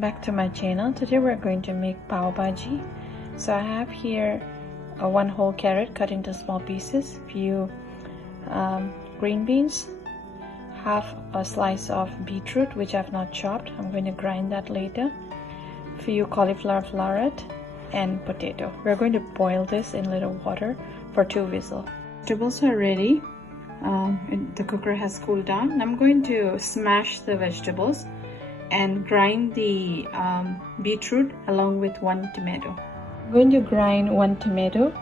Back to my channel. Today we're going to make pav bhaji. So I have here one whole carrot cut into small pieces, few green beans, half a slice of beetroot which I've not chopped. I'm going to grind that later. Few cauliflower floret and potato. We're going to boil this in little water for 2 whistles. Vegetables are ready. The cooker has cooled down. I'm going to smash the vegetables and grind the beetroot along with 1 tomato. I'm going to grind 1 tomato,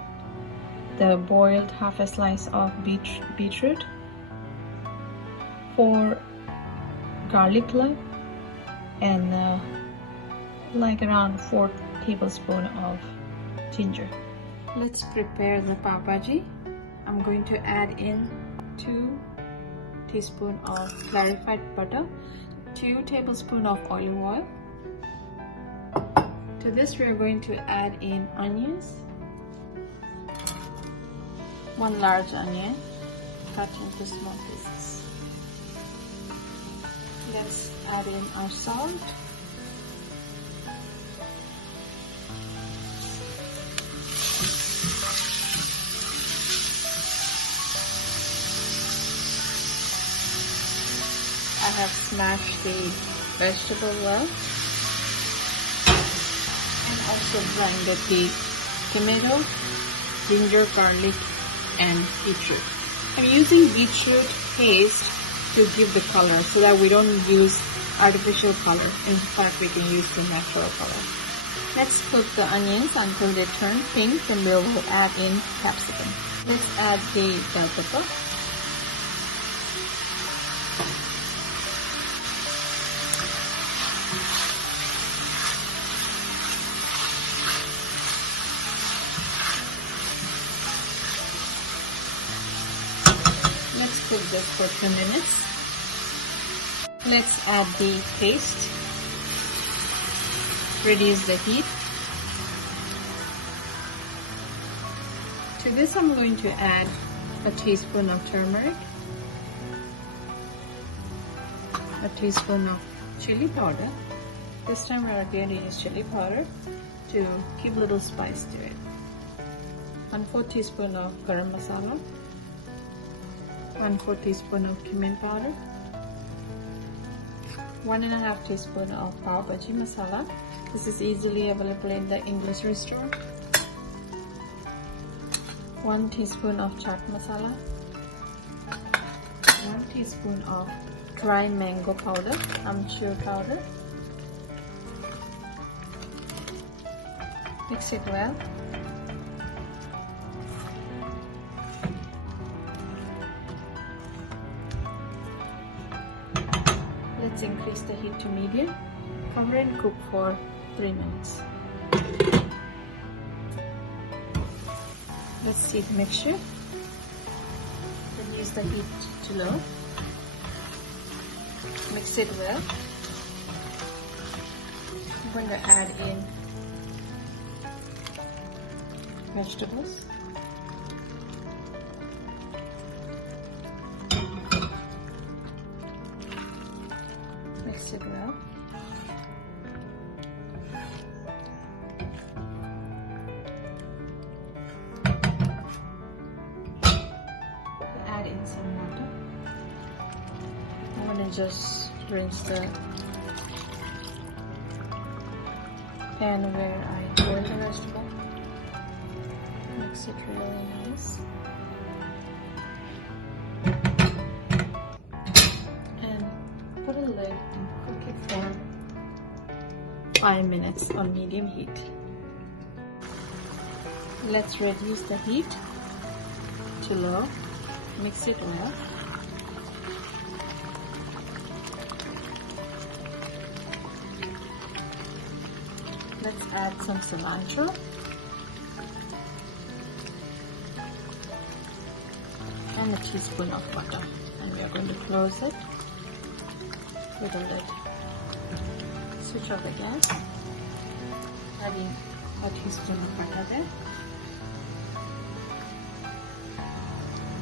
the boiled half a slice of beetroot, 4 garlic cloves, and like around 4 tablespoons of ginger. Let's prepare the pav bhaji. I'm going to add in 2 teaspoons of clarified butter, 2 tablespoons of olive oil. To this we are going to add in onions, 1 large onion cut into small pieces. Let's add in our salt, I have smashed the vegetable well and also blended the tomato, ginger, garlic and beetroot. I'm using beetroot paste to give the color so that we don't use artificial color. In fact, we can use the natural color. Let's cook the onions until they turn pink, and we will add in capsicum. Let's add the bell pepper. Let's cook this for 2 minutes. Let's add the paste. Reduce the heat. To this I'm going to add a teaspoon of turmeric, a teaspoon of chili powder. This time we are going to use chili powder to give a little spice to it. 1/4 teaspoon of garam masala, 1/4 teaspoon of cumin powder, 1.5 teaspoon of Pav Bhaji masala. This is easily available in the grocery store. 1 teaspoon of chaat masala, 1 teaspoon of dry mango powder, amchur powder. Mix it well. Let's increase the heat to medium. Cover and cook for 3 minutes. Let's see the mixture. Reduce the heat to low. Mix it well. I'm going to add in vegetables. Mix it well. Add in some water. I'm going to just rinse the pan where I boiled the vegetable. Mix it really nice. Put a lid and cook it for 5 minutes on medium heat. Let's reduce the heat to low. Mix it well. Let's add some cilantro. And a teaspoon of butter. And we are going to close it with a lid. Switch off the gas. Adding a teaspoon of butter there.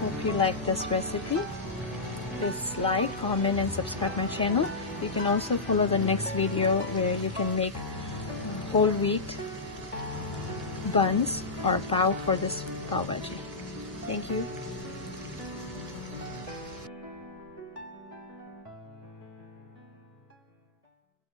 Hope you like this recipe. please like, comment and subscribe my channel. You can also follow the next video where you can make whole wheat buns or pav for this pav bhaji. Thank you.